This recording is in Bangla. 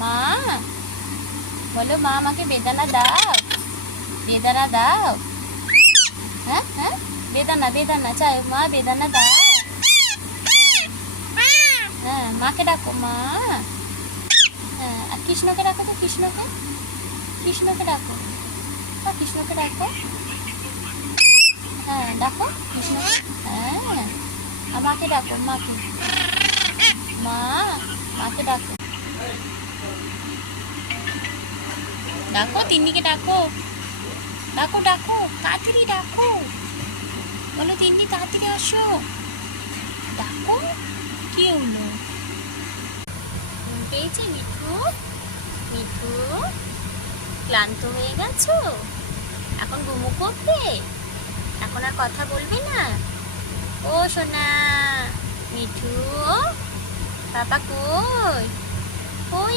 মা, বলো মা আমাকে বেদানা দাও, বেদানা দাও। হ্যাঁ হ্যাঁ, বেদানা বেদানা চাই মা, বেদানা দাও। হ্যাঁ, মাকে ডাকো মা। হ্যাঁ, আর কৃষ্ণকে ডাকো তো, কৃষ্ণকে, কৃষ্ণকে ডাকো, কৃষ্ণকে ডাকো। হ্যাঁ ডাকো কৃষ্ণকে। হ্যাঁ, আর মাকে ডাকো, মাকে, মা, মাকে ডাকো, ডাকো তিন্নিকে ডাকো, ডাকো ডাকো তাড়াতাড়ি ডাকো, বলো তিন্নি তাড়াতাড়ি আসো, ডাকো। কি হলো? পেয়েছি মিঠু, মিঠু ক্লান্ত হয়ে গেছো, এখন ঘুমো করবে, এখন আর কথা বলবে না? ও সোনা মিঠু, পাপা কই? কই